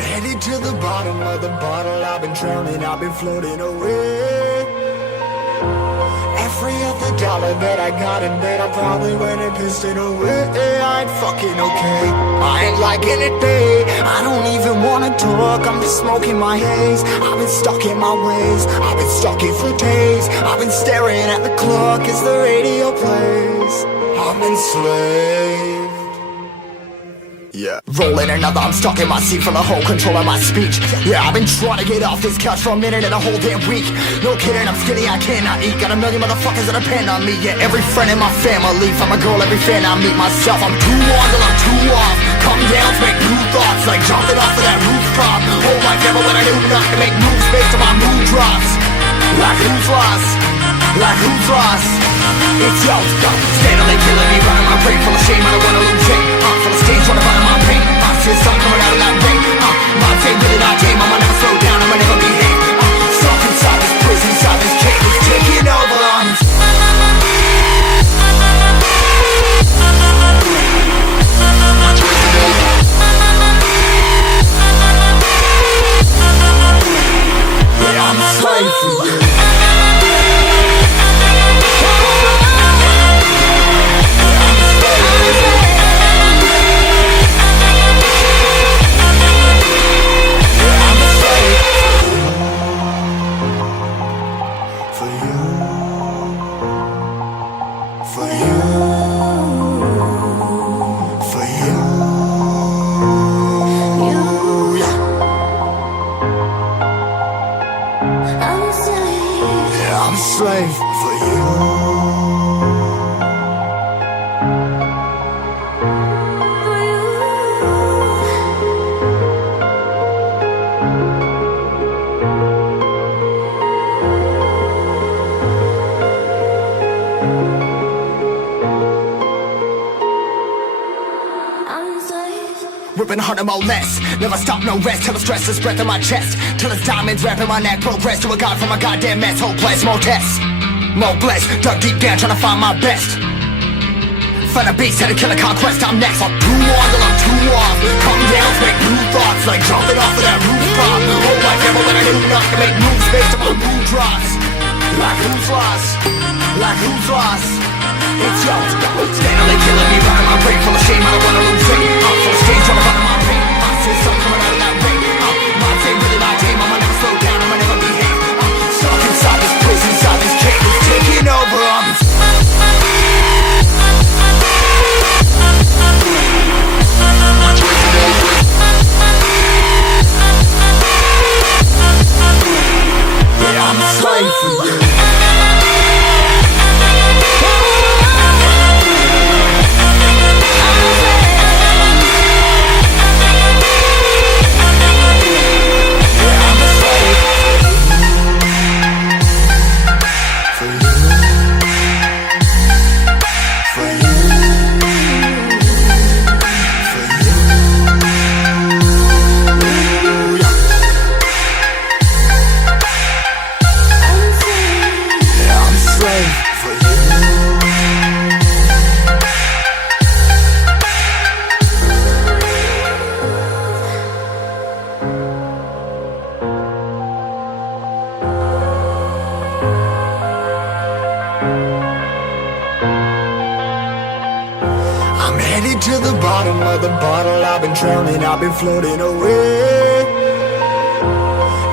headed to the bottom of the bottle. I've been drowning, I've been floating away. Every other dollar that I got in bed, I probably went and pissed it away. I ain't fucking okay, I ain't liking it, babe. I don't even wanna talk, I'm just smoking my haze. I've been stuck in my ways, I've been stuck in for days. I've been staring at the clock as the radio plays. I'm enslaved. Yeah, rolling another, I'm stuck in my seat for the whole control of my speech. Yeah, I've been trying to get off this couch for a minute and a whole damn week. No kidding, I'm skinny, I cannot eat. Got a million motherfuckers that depend on me. Yeah, every friend in my family, from a girl, every fan I meet myself. I'm too on till I'm too off. Come down to make new thoughts, like jumping off of that rooftop. Whole life never when I do nothing to make moves based on my mood drops. Like who's lost? Like who's lost? It's yo, steadily killing me, running my brain full of shame. I don't wanna lose it. Full of stage, trying to find my pain. I see the sun coming out of that rain. My day really not tame. I'ma never slow down, I'ma never behave. Stuck inside this prison, inside this cage, it's taking over. Yeah, I'm a slave for you. I'm a slave for you. Ripping harder, more less. Never stop, no rest. Till the stress is breath in my chest. Till it's diamonds wrapping my neck. Progress to a god from a goddamn mess. Hopeless, more tests, more blessed. Dug deep down trying to find my best. Find a beast, had to kill a conquest. I'm next. I'm too on till I'm too off. Come down to make new thoughts, like jumping off of that rooftop. Whole life never when I do nothing to make moves based on my mood drops. Like who's lost? Like who's lost? It's yo, steadily killing me, running my brain full of shame. I don't wanna lose it. Full of stage, trying to find my pain. I see the sun coming out of that rain. My day really not tame. I'ma never slow down, I'ma never behave. Stuck inside this prison, inside this cage, it's taking over. Yeah, I'm a slave for you. I'm headed to the bottom of the bottle. I've been drowning, I've been floating away.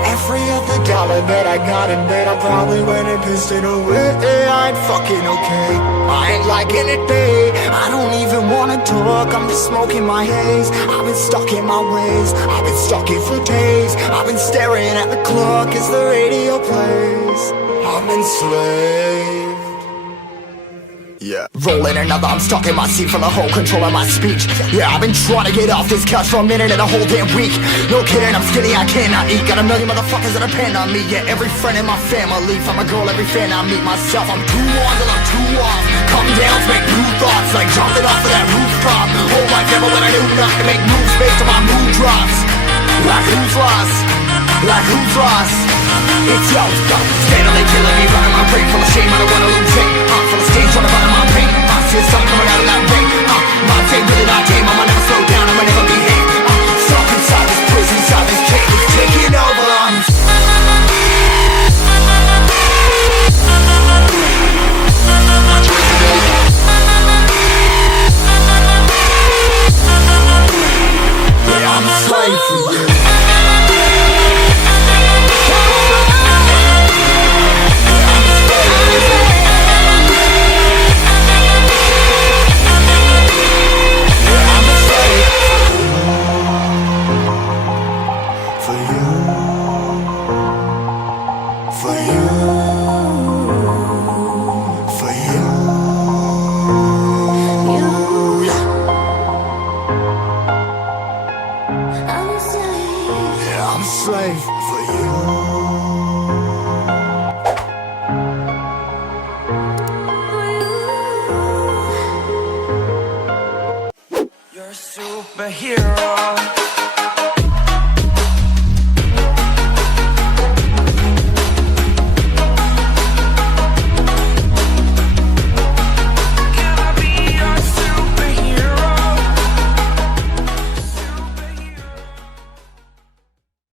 Every other dollar that I got in bed, I probably went and pissed it away. I ain't fucking okay, I ain't liking it, babe. I don't even wanna talk, I'm just smoking my haze. I've been stuck in my ways, I've been stuck in for days. I've been staring at the clock as the radio plays. I'm enslaved. Yeah, rolling another, I'm stuck in my seat for the whole control of my speech. Yeah, I've been trying to get off this couch for a minute and a whole damn week. No kidding, I'm skinny, I cannot eat. Got a million motherfuckers that depend on me. Yeah, every friend in my family, from a girl, every fan I meet myself. I'm too on till I'm too off. Come down to make new thoughts, like jumping off of that rooftop. Whole life never when I do nothing to make moves based on my mood drops. Like who's lost? Like who's lost? It's yo, steadily killing me, running my brain full of shame. I don't wanna lose it. Full of stage, trying to find my pain. I see the sun coming out of that rain. My day really not tame. I'ma never slow down, I'ma never behave. Stuck inside this prison, inside slave for you. You're a superhero.